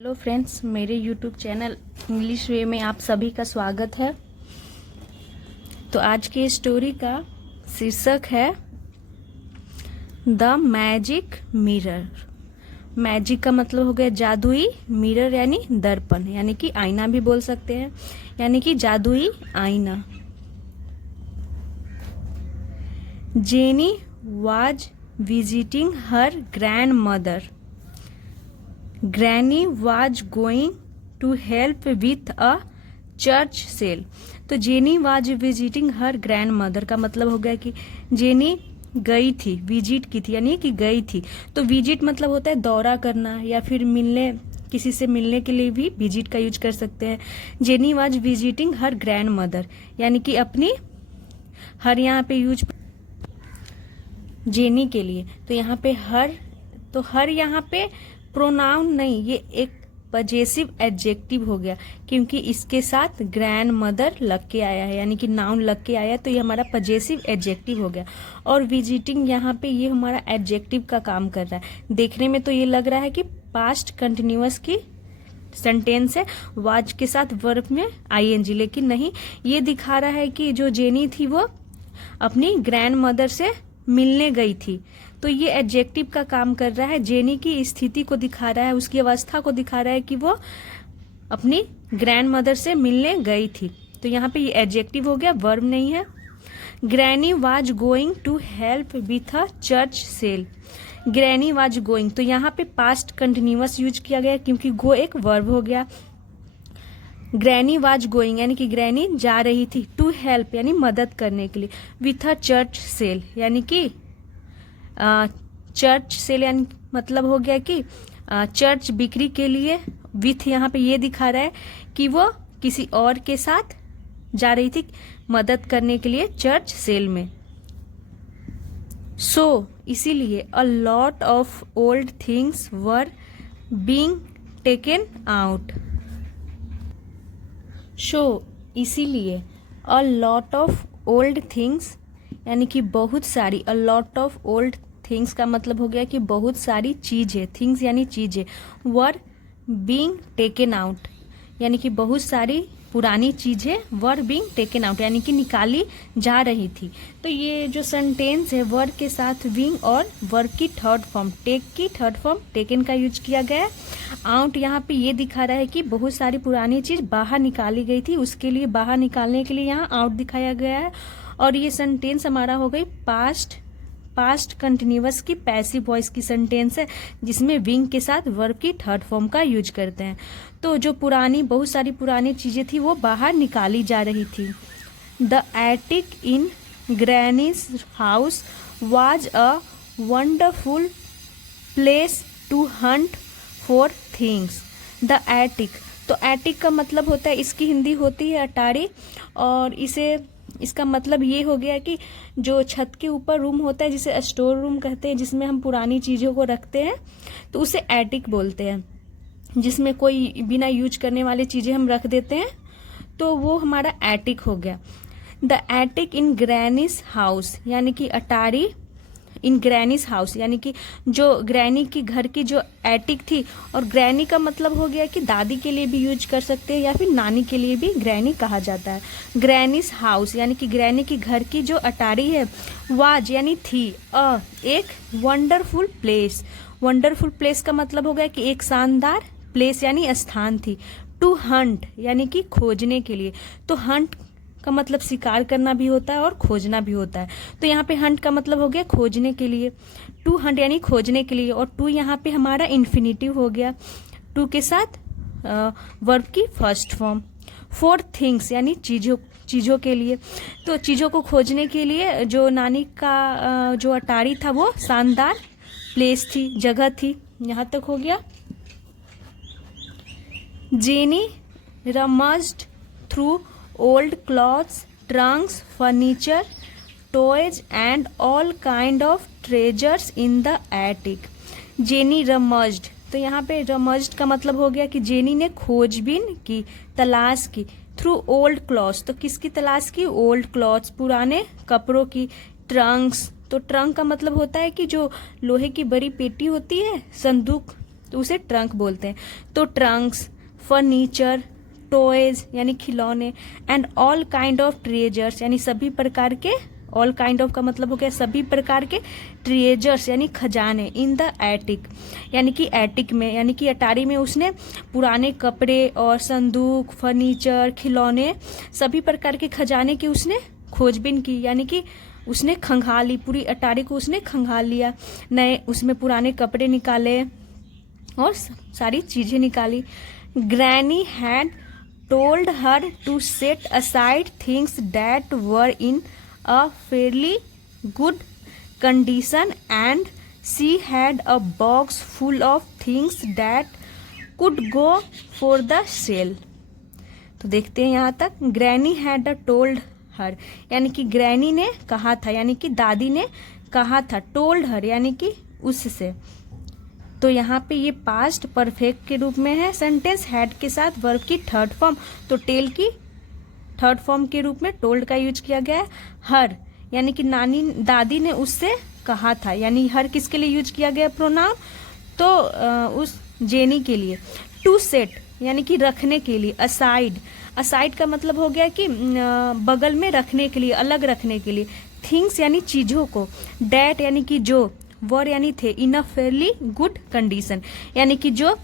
Hello friends, मेरे YouTube channel English वे में आप सभी का स्वागत है। तो आज की स्टोरी का शीर्षक है द मैजिक मिरर। मैजिक का मतलब हो गया जादुई, मिरर यानी दर्पण, यानी कि आईना भी बोल सकते हैं, यानी कि जादुई आईना। Jenny was visiting her grandmother. Granny was going to help with a church sale. तो Jenny was visiting her grandmother का मतलब हो गया कि जेनी गई थी, विजिट की थी यानी कि गई थी। तो विजिट मतलब होता है दौरा करना या फिर मिलने, किसी से मिलने के लिए भी विजिट का यूज कर सकते हैं। Jenny was visiting her grand mother यानी कि अपनी, हर यहाँ पे यूज जेनी के लिए। तो यहाँ पे हर, तो हर यहाँ पे प्रोनाउन नहीं, ये एक पजेसिव एडजेक्टिव हो गया क्योंकि इसके साथ ग्रैंड मदर लग के आया है, यानी कि नाउन लग के आया, तो ये हमारा पजेसिव एडजेक्टिव हो गया। और विजिटिंग यहाँ पे ये हमारा एडजेक्टिव का काम कर रहा है। देखने में तो ये लग रहा है कि पास्ट कंटिन्यूअस की सेंटेंस है, वाज के साथ वर्ब में आईएनजी, लेकिन नहीं, ये दिखा रहा है कि जो जेनी थी वो अपनी ग्रैंड मदर से मिलने गई थी। तो ये एडजेक्टिव का काम कर रहा है, जेनी की स्थिति को दिखा रहा है, उसकी अवस्था को दिखा रहा है कि वो अपनी ग्रैंड मदर से मिलने गई थी। तो यहाँ पे ये एडजेक्टिव हो गया, वर्ब नहीं है। Granny was going to help with a church sale. Granny was going, तो यहाँ पे पास्ट कंटिन्यूअस यूज किया गया क्योंकि गो एक वर्ब हो गया। ग्रैनी वाज गोइंग यानी कि ग्रैनी जा रही थी, टू हेल्प यानी मदद करने के लिए, विथ अ चर्च सेल यानी कि चर्च सेल यानी मतलब हो गया कि चर्च बिक्री के लिए। विथ यहाँ पे ये दिखा रहा है कि वो किसी और के साथ जा रही थी मदद करने के लिए चर्च सेल में। सो इसीलिए a lot of old things were being taken out. So इसीलिए a lot of old things यानी कि बहुत सारी, a lot of old things का मतलब हो गया कि बहुत सारी चीजें, थिंग्स यानी चीजें, वर बीइंग टेकन आउट यानी कि बहुत सारी पुरानी चीजें वर बीइंग टेकन आउट यानी कि निकाली जा रही थी। तो ये जो सेंटेंस है वर्ब के साथ बीइंग और वर्ब की थर्ड फॉर्म टेक की थर्ड फॉर्म टेकन का यूज किया गया है। आउट यहाँ पे ये दिखा रहा है कि बहुत सारी पुरानी चीज बाहर निकाली गई थी, उसके लिए बाहर निकालने के लिए यहाँ आउट दिखाया गया है। और ये सेंटेंस हमारा हो गई पास्ट कंटिन्यूअस की पैसिव वॉइस की सेंटेंस है, जिसमें विंग के साथ वर्ब की थर्ड फॉर्म का यूज करते हैं। तो जो पुरानी, बहुत सारी पुरानी चीजें थी वो बाहर निकाली जा रही थी। The attic in granny's house was a wonderful place to hunt for things. The attic, तो एटिक का मतलब होता है, इसकी हिंदी होती है अटारी, और इसका मतलब ये हो गया कि जो छत के ऊपर रूम होता है जिसे स्टोर रूम कहते हैं, जिसमें हम पुरानी चीज़ों को रखते हैं, तो उसे एटिक बोलते हैं। जिसमें कोई बिना यूज करने वाली चीज़ें हम रख देते हैं, तो वो हमारा एटिक हो गया। The attic in granny's house यानी कि अटारी इन ग्रैनीज हाउस यानी कि जो ग्रैनी की घर की जो एटिक थी, और ग्रैनी का मतलब हो गया कि दादी के लिए भी यूज कर सकते हैं या फिर नानी के लिए भी ग्रैनी कहा जाता है। ग्रैनीज हाउस यानी कि ग्रैनी की घर की जो अटारी है, वाज यानी थी, एक वंडरफुल प्लेस। वंडरफुल प्लेस का मतलब हो गया कि एक शानदार प्लेस यानी स्थान थी। टू हंट यानी कि खोजने के लिए, तो हंट का मतलब शिकार करना भी होता है और खोजना भी होता है। तो यहाँ पे हंट का मतलब हो गया खोजने के लिए, टू हंट यानी खोजने के लिए, और टू यहाँ पे हमारा इन्फिनिटिव हो गया, टू के साथ वर्ब की फर्स्ट फॉर्म। फोर थिंग्स यानी चीज़ों के लिए, तो चीज़ों को खोजने के लिए जो नानी का जो अटारी था वो शानदार प्लेस थी, जगह थी। यहाँ तक हो गया। Jenny rummaged through old clothes, trunks, furniture, toys and all kind of treasures in the attic. Jenny rummaged, तो यहाँ पे रमज्ड का मतलब हो गया कि जेनी ने खोजबीन की, तलाश की। थ्रू ओल्ड क्लॉथ्स, तो किसकी तलाश की? ओल्ड क्लॉथ्स, पुराने कपड़ों की। ट्रंक्स, तो ट्रंक का मतलब होता है कि जो लोहे की बड़ी पेटी होती है, संदूक, तो उसे ट्रंक बोलते हैं। तो ट्रंक्स, फर्नीचर, टॉयज यानी खिलौने, and all kind of treasures यानी सभी प्रकार के, ऑल काइंड ऑफ का मतलब हो गया सभी प्रकार के, ट्रेजर्स यानी खजाने, इन द एटिक यानी कि एटिक में यानी कि अटारी में उसने पुराने कपड़े और संदूक, फर्नीचर, खिलौने, सभी प्रकार के खजाने की उसने खोजबीन की, यानी कि उसने खंगाल ली, पूरी अटारी को उसने खंगाल लिया, नए उसमें पुराने कपड़े निकाले और सारी चीजें निकाली। Granny had told her to set aside things that were in a fairly good condition, and she had a box full of things that could go for the sale। तो देखते हैं यहाँ तक, ग्रैनी हैड टोल्ड हर यानी कि granny ने कहा था, यानी कि दादी ने कहा था, टोल्ड हर यानी कि उससे। तो यहाँ पे ये पास्ट परफेक्ट के रूप में है, सेंटेंस हैड के साथ वर्ब की थर्ड फॉर्म, तो टेल की थर्ड फॉर्म के रूप में टोल्ड का यूज किया गया है। हर यानी कि दादी ने उससे कहा था, यानी हर किसके लिए यूज किया गया प्रोनाउन, तो उस जेनी के लिए। टू सेट यानी कि रखने के लिए। असाइड, असाइड का मतलब हो गया कि बगल में रखने के लिए, अलग रखने के लिए। थिंग्स यानी चीजों को। डैट यानी कि जो, वर यानी थे, इन अ फेयरली गुड कंडीशन यानी कि जो,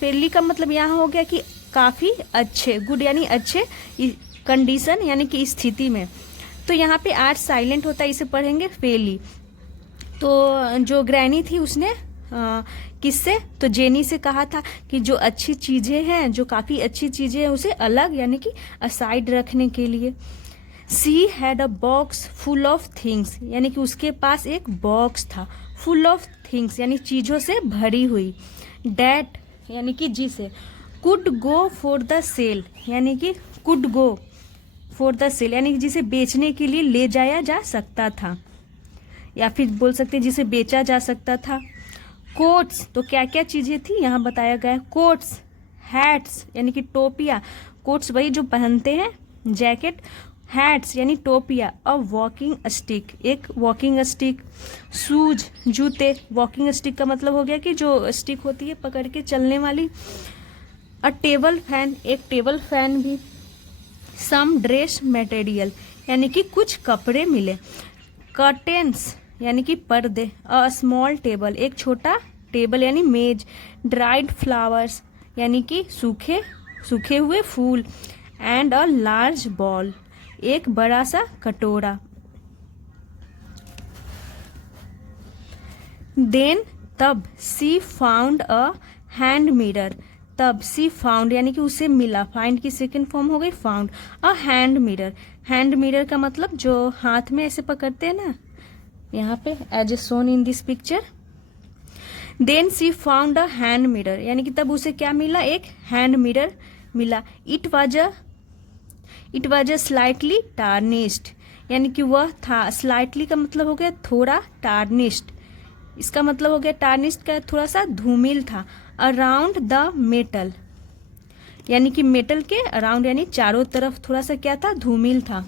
फेयरली का मतलब यहाँ हो गया कि काफी अच्छे, गुड यानी अच्छे, कंडीशन यानी कि स्थिति में। तो यहाँ पे आर साइलेंट होता है, इसे पढ़ेंगे फेयरली। तो जो ग्रैनी थी उसने किससे, तो जेनी से कहा था कि जो अच्छी चीजें हैं, जो काफी अच्छी चीजें हैं, उसे अलग यानी कि असाइड रखने के लिए। She had a box full of things यानी कि उसके पास एक बॉक्स था, फुल ऑफ थिंग्स यानी चीजों से भरी हुई। डैट यानी कि जिसे। Could go for the sale यानी कि could go for the sale यानी कि जिसे बेचने के लिए ले जाया जा सकता था, या फिर बोल सकते हैं जिसे बेचा जा सकता था। कोट्स, तो क्या क्या चीजें थी यहाँ बताया गया है। कोट्स, हैट्स यानी कि टोपिया, कोट्स वही जो पहनते हैं, जैकेट। हैट्स यानी टोपिया। अ वॉकिंग स्टिक, एक वॉकिंग स्टिक। शूज, जूते। वॉकिंग स्टिक का मतलब हो गया कि जो स्टिक होती है पकड़ के चलने वाली। अ टेबल फैन, एक टेबल फैन भी। सम ड्रेस मटेरियल यानी कि कुछ कपड़े मिले। कर्टेन्स यानी कि पर्दे। अ स्मॉल टेबल, एक छोटा टेबल यानी मेज। ड्राइड फ्लावर्स यानी कि सूखे हुए फूल। एंड अ लार्ज बॉल, एक बड़ा सा कटोरा। देन, तब, सी फाउंड अ हैंड मिरर, तब सी फाउंड यानी कि उसे मिला, फाइंड की सेकेंड फॉर्म हो गई found. A hand mirror, hand mirror का मतलब जो हाथ में ऐसे पकड़ते हैं ना, यहाँ पे as a shown in this picture. Then she found a hand mirror यानी कि तब उसे क्या मिला, एक हैंड मिरर मिला। इट वॉज स्लाइटली टार्निश्ड यानी कि वह था, स्लाइटली का मतलब हो गया थोड़ा, टार्निश्ड इसका मतलब हो गया, टार्निश्ड का थोड़ा सा धूमिल था। अराउंड द मेटल यानी कि मेटल के अराउंड यानी चारों तरफ थोड़ा सा क्या था, धूमिल था।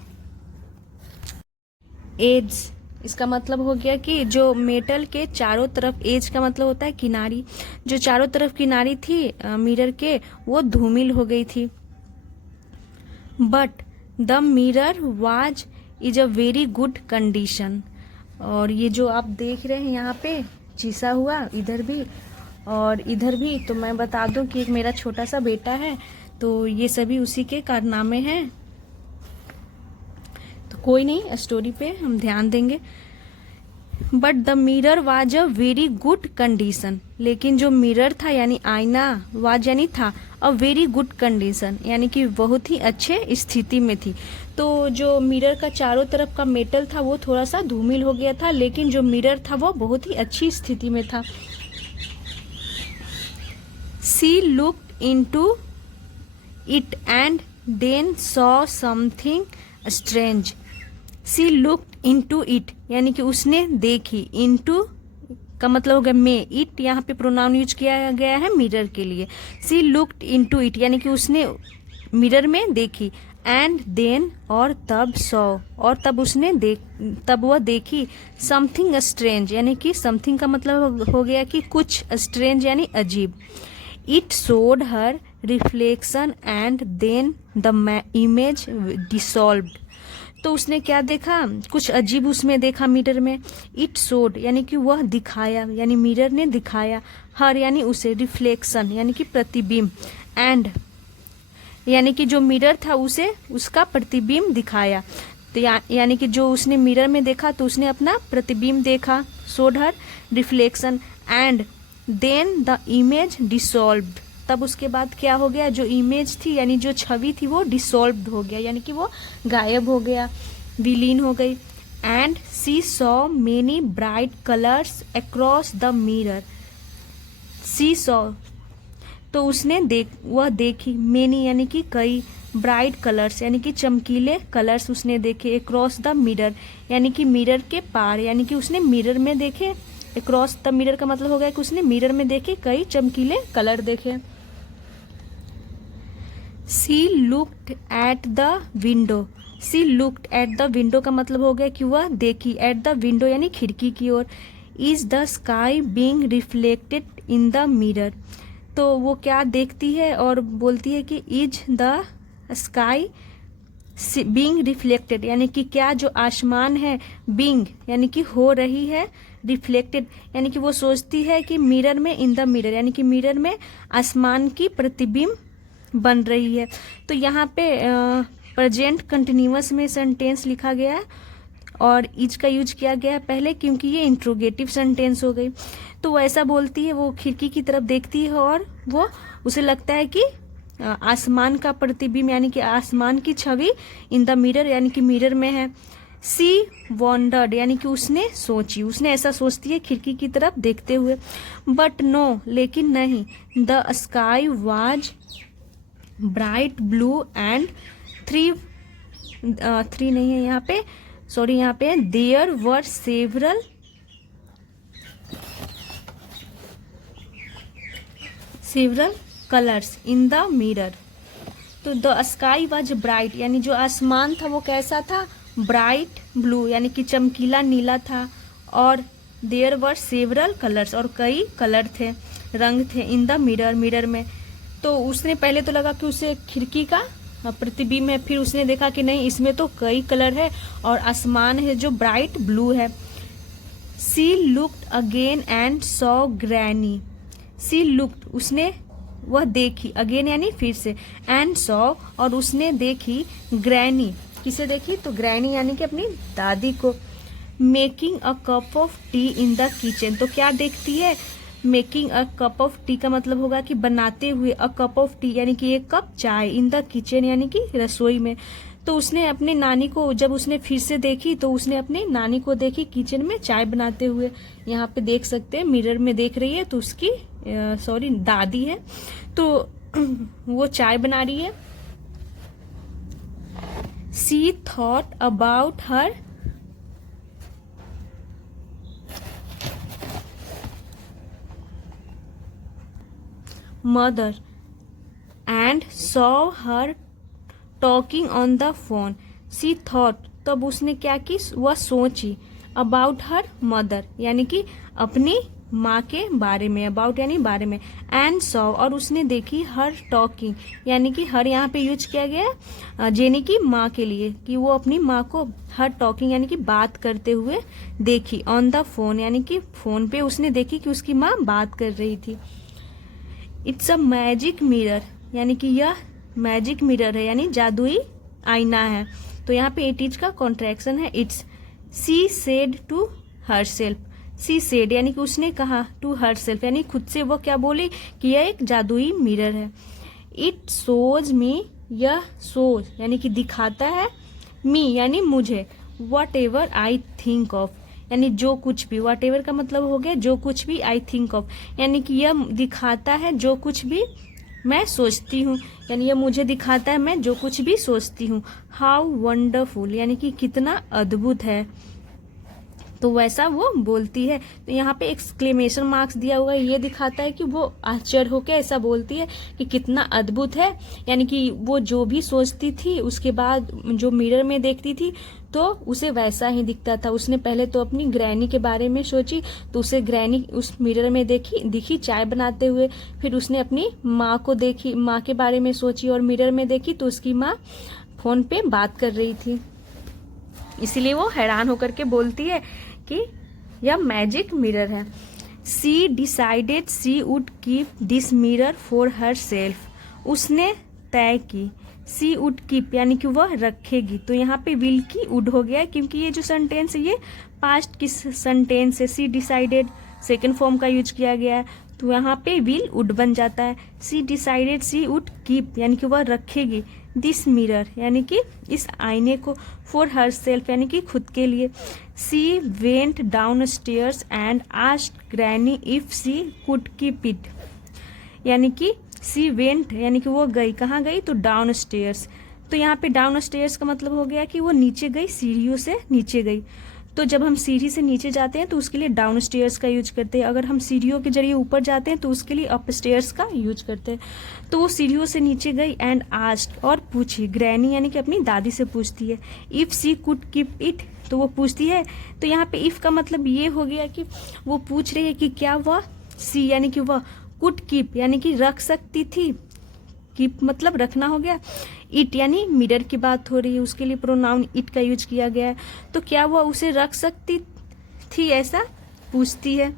एज, इसका मतलब हो गया कि जो मेटल के चारों तरफ, एज का मतलब होता है किनारी, जो चारों तरफ किनारी थी मिरर के वो धूमिल हो गई थी। But the mirror was is a very good condition, और ये जो आप देख रहे हैं यहाँ पे चीसा हुआ इधर भी और इधर भी, तो मैं बता दूं कि एक मेरा छोटा सा बेटा है, तो ये सभी उसी के कारनामे हैं। तो कोई नहीं, स्टोरी पे हम ध्यान देंगे। But the mirror was a very good condition, लेकिन जो मिरर था यानी आईना, वाज यानी था, अ वेरी गुड कंडीशन यानी कि बहुत ही अच्छे स्थिति में थी। तो जो मिरर का चारों तरफ का मेटल था वो थोड़ा सा धूमिल हो गया था, लेकिन जो मिरर था वो बहुत ही अच्छी स्थिति में था। She looked into it and then saw something strange. She looked into it यानी कि उसने देखी, इनटू का मतलब हो गया में, इट यहाँ पे प्रोनाउन यूज किया गया है मिरर के लिए। सी लुक्ड इनटू इट यानी कि उसने मिरर में देखी, एंड देन और तब सॉ, और तब वह देखी समथिंग स्ट्रेंज, यानी कि समथिंग का मतलब हो गया कि कुछ, स्ट्रेंज यानी अजीब। It showed her reflection and then the image dissolved. तो उसने क्या देखा, कुछ अजीब उसमें देखा मिरर में। इट शोड यानी कि वह दिखाया, यानी मिरर ने दिखाया, हर यानी उसे, रिफ्लेक्शन यानी कि प्रतिबिंब, एंड यानी कि जो मिरर था उसे उसका प्रतिबिंब दिखाया। तो यानी कि जो उसने मिरर में देखा तो उसने अपना प्रतिबिंब देखा, showed her reflection, and then the image dissolved. तब उसके बाद क्या हो गया, जो इमेज थी यानी जो छवि थी वो डिसॉल्व्ड हो गया, यानी कि वो गायब हो गया, विलीन हो गई। And she saw many bright colours across the mirror. She saw तो उसने वह देखी, मेनी यानी कि कई, ब्राइट कलर्स यानी कि चमकीले कलर्स उसने देखे, अक्रॉस द मिरर यानी कि मिरर के पार, यानी कि उसने मिरर में देखे। अक्रॉस द मिरर का मतलब हो गया कि उसने मिरर में देखे कई चमकीले कलर देखे। She looked at the window. She looked at the window का मतलब हो गया कि वह देखी, एट द विंडो यानी खिड़की की ओर। Is the sky being reflected in the mirror. तो वो क्या देखती है और बोलती है कि is the sky being reflected, यानी कि क्या जो आसमान है, बीइंग यानी कि हो रही है, रिफ्लेक्टेड यानी कि वो सोचती है कि मिरर में, इन द मिरर यानी कि मिरर में आसमान की प्रतिबिंब बन रही है। तो यहाँ पे प्रेजेंट कंटिन्यूअस में सेंटेंस लिखा गया है और इज का यूज किया गया है पहले, क्योंकि ये इंट्रोगेटिव सेंटेंस हो गई। तो वो ऐसा बोलती है, वो खिड़की की तरफ देखती है और वो उसे लगता है कि आसमान का प्रतिबिंब यानी कि आसमान की छवि इन द मिरर यानी कि मिरर में है। सी वॉन्डर्ड यानी कि उसने सोची, उसने ऐसा सोचती है खिड़की की तरफ देखते हुए। बट नो लेकिन नहीं, the sky was bright blue and three नहीं है यहाँ पे, सॉरी यहाँ पे there were several colours in the mirror. तो द स्काई वाज ब्राइट यानी जो आसमान था वो कैसा था, ब्राइट ब्लू यानी कि चमकीला नीला था, और देयर वर सेवरल कलर्स और कई कलर थे, रंग थे, इन द मिरर मिरर में। तो उसने पहले तो लगा कि उसे खिड़की का प्रतिबिंब है, फिर उसने देखा कि नहीं इसमें तो कई कलर है और आसमान है जो ब्राइट ब्लू है। She looked again and saw granny. She looked उसने वह देखी, अगेन यानी फिर से, एंड सॉ और उसने देखी, ग्रैनी किसे देखी, तो ग्रैनी यानी कि अपनी दादी को, making a cup of T in the kitchen. तो क्या देखती है, making a cup of T का मतलब होगा कि बनाते हुए, अ कप ऑफ टी यानी कि एक कप चाय, इन द किचन यानी कि रसोई में। तो उसने अपने नानी को, जब उसने फिर से देखी तो उसने अपने नानी को देखी किचन में चाय बनाते हुए। यहाँ पे देख सकते हैं मिरर में देख रही है, तो उसकी सॉरी दादी है, तो वो चाय बना रही है। She thought about her mother and saw her talking on the phone. She thought तब उसने क्या की, वह सोची, अबाउट हर मदर यानी कि अपनी माँ के बारे में, अबाउट यानी बारे में, एंड सॉ और उसने देखी, हर टॉकिंग यानी कि हर यहाँ पे यूज किया गया जेनी की माँ के लिए, कि वो अपनी माँ को हर टॉकिंग यानी कि बात करते हुए देखी, ऑन द फोन यानी कि फोन पे उसने देखी कि उसकी माँ बात कर रही थी। इट्स अ मैजिक मिरर यानी कि यह मैजिक मिरर है यानी जादुई आईना है। तो यहाँ पे इट इज का कॉन्ट्रैक्शन है it's. She said to herself. She said यानी कि उसने कहा, टू हर सेल्फ यानी खुद से वो क्या बोली कि यह एक जादुई मिरर है। इट शोज मी, यह शोज यानी कि दिखाता है, मी यानी मुझे, what ever I think of यानी जो कुछ भी, वट एवर का मतलब हो गया जो कुछ भी, आई थिंक ऑफ यानी कि यह दिखाता है जो कुछ भी मैं सोचती हूँ, यानी यह मुझे दिखाता है मैं जो कुछ भी सोचती हूँ। हाउ वंडरफुल यानी कि कितना अद्भुत है, तो वैसा वो बोलती है। तो यहाँ पे एक्सक्लेमेशन मार्क्स दिया हुआ है, ये दिखाता है कि वो आश्चर्य होकर ऐसा बोलती है कि कितना अद्भुत है। यानी कि वो जो भी सोचती थी उसके बाद जो मिरर में देखती थी तो उसे वैसा ही दिखता था। उसने पहले तो अपनी ग्रैनी के बारे में सोची, तो उसे ग्रैनी उस मिरर में दिखी चाय बनाते हुए। फिर उसने अपनी माँ को देखी, माँ के बारे में सोची और मिरर में देखी तो उसकी माँ फोन पे बात कर रही थी। इसीलिए वो हैरान होकर के बोलती है कि यह मैजिक मिरर है। She decided she would keep this mirror for her self. उसने तय की, शी वुड कीप यानी कि वह रखेगी। तो यहाँ पे विल की वुड हो गया, क्योंकि ये जो सेंटेंस है ये पास्ट की सेंटेंस है। शी डिसाइडेड सेकेंड फॉर्म का यूज किया गया है, तो यहाँ पे विल वुड बन जाता है। She decided she would keep यानी कि वह रखेगी, दिस मिरर यानी कि इस आईने को, फॉर हर सेल्फ यानी कि खुद के लिए। She went down stairs and asked granny if she could keep it. यानी कि शी वेंट यानी कि वो गई, कहाँ गई तो डाउन स्टेयर्स। तो यहाँ पे डाउन स्टेयर्स का मतलब हो गया कि वो नीचे गई, सीढ़ियों से नीचे गई। तो जब हम सीढ़ी से नीचे जाते हैं तो उसके लिए डाउन स्टेयर्स का यूज करते हैं। अगर हम सीढ़ियों के जरिए ऊपर जाते हैं तो उसके लिए अप स्टेयर्स का यूज करते हैं। तो वो सीढ़ियों से नीचे गई एंड आस्क्ड और पूछी, ग्रैनी यानी कि अपनी दादी से पूछती है, if she could keep it. तो वो पूछती है, तो यहाँ पे इफ का मतलब ये हो गया कि वो पूछ रही है कि क्या वह शी यानी कि वह कुड कीप यानी कि रख सकती थी, कीप मतलब रखना हो गया। इट यानी मिरर की बात हो रही है, उसके लिए प्रोनाउन इट का यूज किया गया है। तो क्या वह उसे रख सकती थी, ऐसा पूछती है।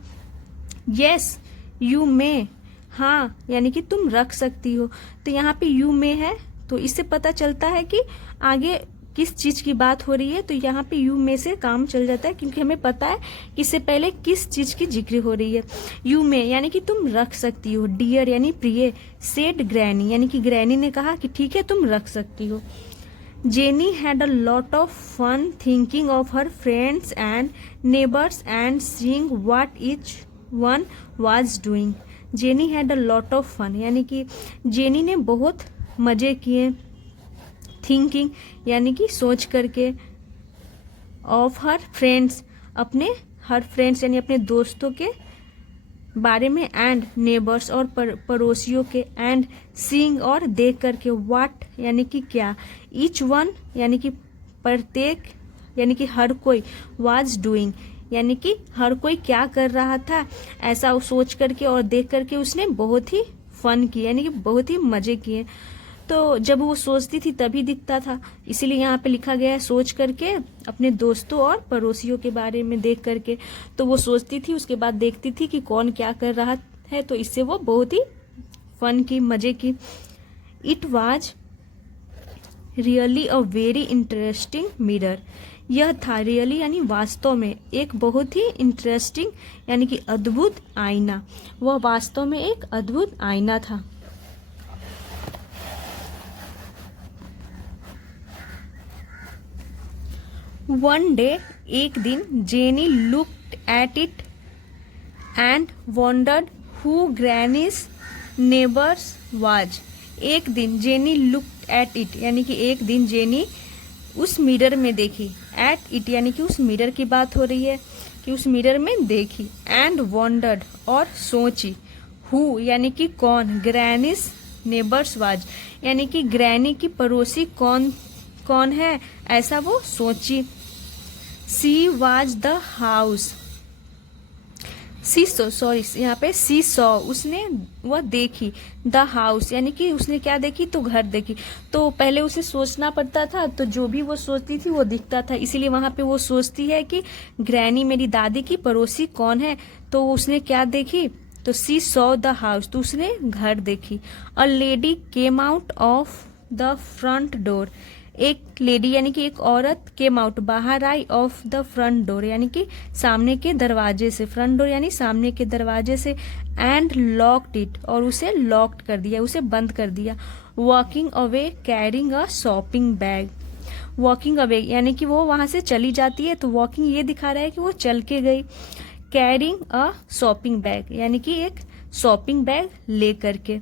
यस यू मे, हाँ यानी कि तुम रख सकती हो। तो यहाँ पे यू मे है, तो इससे पता चलता है कि आगे किस चीज की बात हो रही है। तो यहाँ पे यू मे से काम चल जाता है, क्योंकि हमें पता है कि इससे पहले किस चीज की जिक्र हो रही है। यू मे यानी कि तुम रख सकती हो, डियर यानी प्रिय, सेड ग्रैनी यानी कि ग्रैनी ने कहा कि ठीक है तुम रख सकती हो। Jenny had a lot of fun thinking of her friends and neighbours and seeing what each one was doing. Jenny had a lot of fun यानी कि जेनी ने बहुत मजे किए, थिंकिंग यानी कि सोच करके, ऑफ हर फ्रेंड्स अपने हर फ्रेंड्स यानी अपने दोस्तों के बारे में, एंड नेबर्स और पड़ोसियों के, एंड सीइंग और देख करके, व्हाट यानी कि क्या, ईच वन यानी कि प्रत्येक यानी कि हर कोई, वाज डूइंग यानी कि हर कोई क्या कर रहा था, ऐसा सोच करके और देख करके उसने बहुत ही फन किया यानी कि बहुत ही मजे किए। तो जब वो सोचती थी तभी दिखता था, इसीलिए यहाँ पे लिखा गया है सोच करके, अपने दोस्तों और पड़ोसियों के बारे में देख करके। तो वो सोचती थी, उसके बाद देखती थी कि कौन क्या कर रहा है, तो इससे वो बहुत ही फन की, मजे की। It was really a very interesting mirror. यह था रियली यानी वास्तव में, एक बहुत ही इंटरेस्टिंग यानी कि अद्भुत आईना। वह वास्तव में एक अद्भुत आईना था। वन डे एक दिन, jenny looked at it and wandered who grannies neighbours was. एक दिन जेनी लुक्ड एट इट यानी कि एक दिन जेनी उस मिरर में देखी, एट इट यानी कि उस मिरर की बात हो रही है कि उस मिरर में देखी, एंड वंडर्ड और सोची, हु यानी कि कौन, ग्रैनीज नेबर्स वाज यानी कि ग्रैनी की पड़ोसी कौन कौन है, ऐसा वो सोची। She was the house, she sorry यहाँ पे सी सॉ उसने वह देखी, द हाउस यानी कि उसने क्या देखी तो घर देखी। तो पहले उसे सोचना पड़ता था, तो जो भी वो सोचती थी वो दिखता था, इसीलिए वहां पे वो सोचती है कि ग्रैनी मेरी दादी की पड़ोसी कौन है। तो उसने क्या देखी, तो सी सॉ द हाउस, तो उसने घर देखी। A lady came out of the front door, एक लेडी यानी कि एक औरत केम आउट बाहर आई, ऑफ द फ्रंट डोर यानी कि सामने के दरवाजे से, फ्रंट डोर यानी सामने के दरवाजे से, एंड लॉक्ड इट और उसे लॉक्ड कर दिया, उसे बंद कर दिया। Walking away carrying a shopping bag, walking away यानी कि वो वहां से चली जाती है, तो वॉकिंग ये दिखा रहा है कि वो चल के गई। कैरिंग अ शॉपिंग बैग यानी कि एक शॉपिंग बैग ले करके।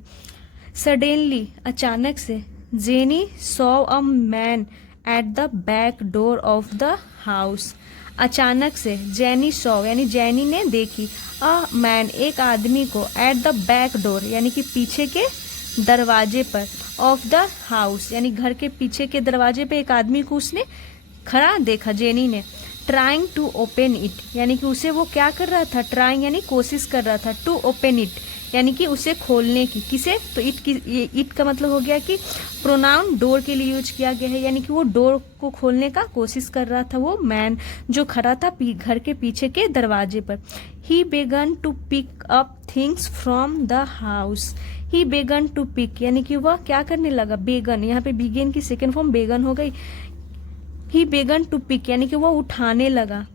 सडनली अचानक से, jenny saw a man at the back door of the house, अचानक से जेनी सॉ यानी जेनी ने देखी अ मैन एक आदमी को एट द बैक डोर यानी कि पीछे के दरवाजे पर ऑफ द हाउस यानी घर के पीछे के दरवाजे पे एक आदमी को उसने खड़ा देखा जेनी ने। ट्राइंग टू ओपन इट यानी कि उसे वो क्या कर रहा था, ट्राइंग यानी कोशिश कर रहा था, टू ओपन इट यानी कि उसे खोलने की। किसे? तो इट का मतलब हो गया कि प्रोनाउन डोर के लिए यूज किया गया है, यानी कि वो डोर को खोलने का कोशिश कर रहा था वो मैन जो खड़ा था घर के पीछे के दरवाजे पर। He began to pick up things from the house. He began to pick यानी कि वह क्या करने लगा, बेगन, यहाँ पे बिगेन की सेकेंड फॉर्म बेगन हो गई। ही बेगन टू पिक यानी कि वह उठाने लगा,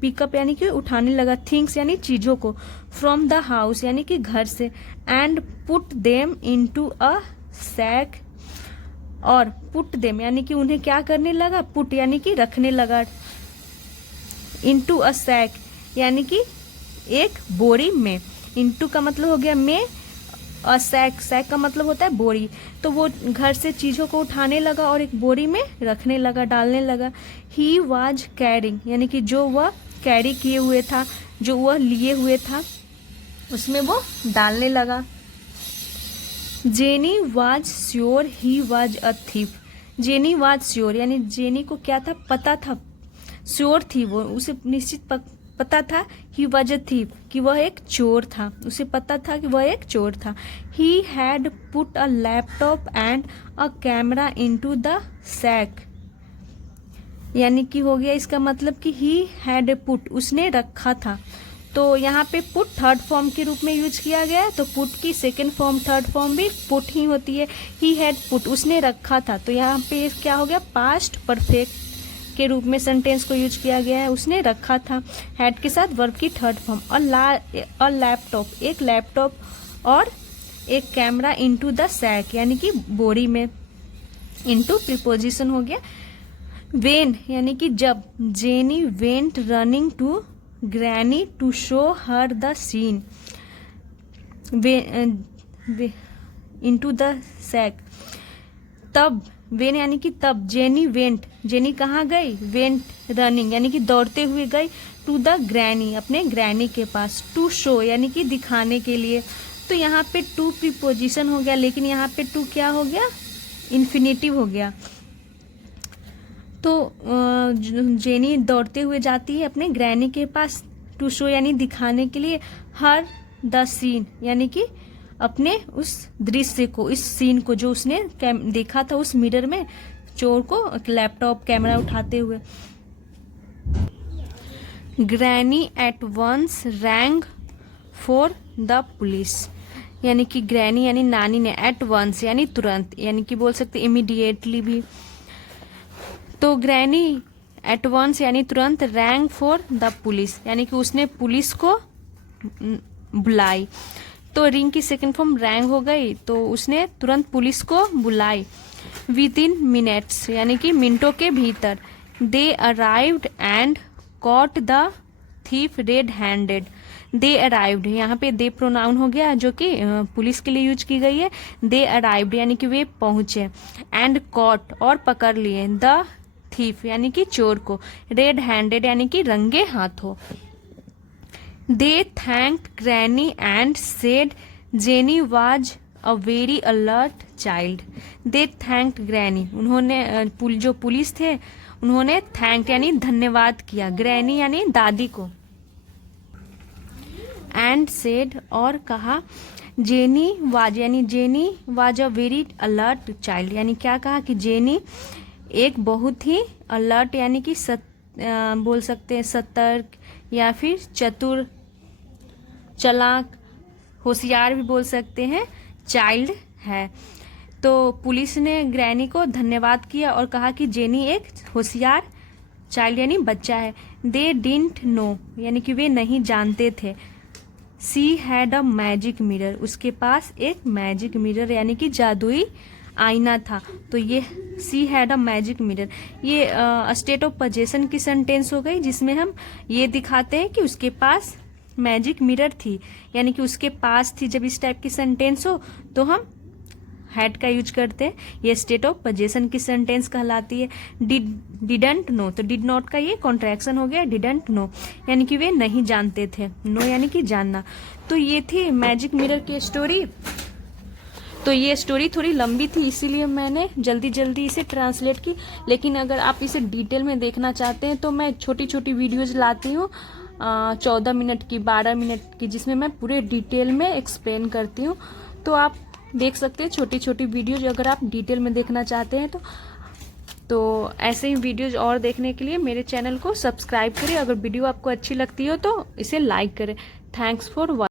पिकअप यानी कि उठाने लगा, थिंग्स यानी चीजों को, फ्रॉम द हाउस यानी कि घर से, and put them into a sack, और पुट देम यानी कि उन्हें क्या करने लगा, पुट यानी कि रखने लगा, इनटू अ सैक यानी कि एक बोरी में। इनटू का मतलब हो गया में, और सैक, सैक का मतलब होता है बोरी। तो वो घर से चीज़ों को उठाने लगा और एक बोरी में रखने लगा, डालने लगा। ही वाज कैरिंग यानी कि जो वह कैरी किए हुए था, जो वह लिए हुए था, उसमें वो डालने लगा। Jenny was sure he was a thief. Jenny was sure यानी जेनी को क्या था, पता था, श्योर थी वो, उसे निश्चित पता था ही वाज अ थीफ कि वह एक चोर था, उसे पता था कि वह एक चोर था। He had put a laptop and a camera into the sack यानी कि हो गया इसका मतलब कि ही हैड पुट उसने रखा था। तो यहाँ पे पुट थर्ड फॉर्म के रूप में यूज किया गया है, तो पुट की सेकेंड फॉर्म थर्ड फॉर्म भी पुट ही होती है। ही हैड पुट उसने रखा था, तो यहाँ पे क्या हो गया, पास्ट परफेक्ट के रूप में सेंटेंस को यूज किया गया है, उसने रखा था। हैड के साथ वर्ब की थर्ड फॉर्म। और लैपटॉप, एक लैपटॉप और एक कैमरा इनटू द सैक यानी कि बोरी में, इनटू प्रीपोजिशन हो गया। वेन यानी कि जब, Jenny went running to granny to show her the scene, into the sack. तब, वेन यानी कि तब, जेनी वेंट, जेनी कहाँ गई, वेंट रनिंग यानी कि दौड़ते हुए गई, टू द ग्रैनी अपने ग्रैनी के पास, टू शो यानी कि दिखाने के लिए। तो यहाँ पे टू प्रीपोजिशन हो गया, लेकिन यहाँ पे टू क्या हो गया, इन्फिनेटिव हो गया। तो जेनी दौड़ते हुए जाती है अपने ग्रैनी के पास, टू शो यानी दिखाने के लिए, हर द सीन यानी कि अपने उस दृश्य को, इस सीन को जो उसने देखा था उस मिरर में, चोर को लैपटॉप कैमरा उठाते हुए। Granny at once rang for the police यानी कि ग्रैनी यानी नानी ने, एट वंस यानी तुरंत, यानी कि बोल सकते इमीडिएटली भी। तो ग्रैनी एट वंस यानी तुरंत, रैंग फॉर द पुलिस यानी कि उसने पुलिस को बुलाई। तो रिंग की सेकेंड फॉर्म रैंग हो गई, तो उसने तुरंत पुलिस को बुलाई। विद इन मिनट्स यानी कि मिनटों के भीतर। They arrived and caught the thief red handed. They arrived, यहाँ पे दे प्रोनाउन हो गया जो कि पुलिस के लिए यूज की गई है। दे अराइव्ड यानी कि वे पहुंचे, एंड कॉट और पकड़ लिए, द थीफ यानी कि चोर को, रेड हैंडेड यानी कि रंगे हाथों। They thanked granny and said Jenny was a very alert child. They thanked granny, उन्होंने जो पुलिस थे उन्होंने थैंक यानी धन्यवाद किया, ग्रैनी यानी दादी को, एंड सेड और कहा, जेनी वाज यानी jenny was a very alert child यानी क्या कहा कि जेनी एक बहुत ही अलर्ट यानी कि बोल सकते हैं सतर्क या फिर चतुर, चालाक, होशियार भी बोल सकते हैं, चाइल्ड है। तो पुलिस ने ग्रैनी को धन्यवाद किया और कहा कि जेनी एक होशियार चाइल्ड यानी बच्चा है। दे डिडंट नो यानी कि वे नहीं जानते थे। She had a magic mirror, उसके पास एक मैजिक मिरर यानी कि जादुई आईना था। तो ये she had a magic mirror, ये स्टेट ऑफ पोजेशन की सेंटेंस हो गई, जिसमें हम ये दिखाते हैं कि उसके पास मैजिक मिरर थी, यानी कि उसके पास थी। जब इस टाइप की सेंटेंस हो तो हम हैड का यूज करते हैं। ये स्टेट ऑफ पोजीशन की सेंटेंस कहलाती है। डिडंट नो, तो डिड नॉट का ये कॉन्ट्रैक्शन हो गया डिडंट नो, यानी कि वे नहीं जानते थे। नो यानी कि जानना। तो ये थी मैजिक मिरर की स्टोरी। तो ये स्टोरी थोड़ी लंबी थी, इसीलिए मैंने जल्दी जल्दी इसे ट्रांसलेट की। लेकिन अगर आप इसे डिटेल में देखना चाहते हैं तो मैं छोटी छोटी वीडियोज लाती हूँ 14 मिनट की, 12 मिनट की, जिसमें मैं पूरे डिटेल में एक्सप्लेन करती हूँ। तो आप देख सकते हैं छोटी छोटी वीडियोज, अगर आप डिटेल में देखना चाहते हैं तो ऐसे ही वीडियोज और देखने के लिए मेरे चैनल को सब्सक्राइब करें। अगर वीडियो आपको अच्छी लगती हो तो इसे लाइक करें। Thanks for watching.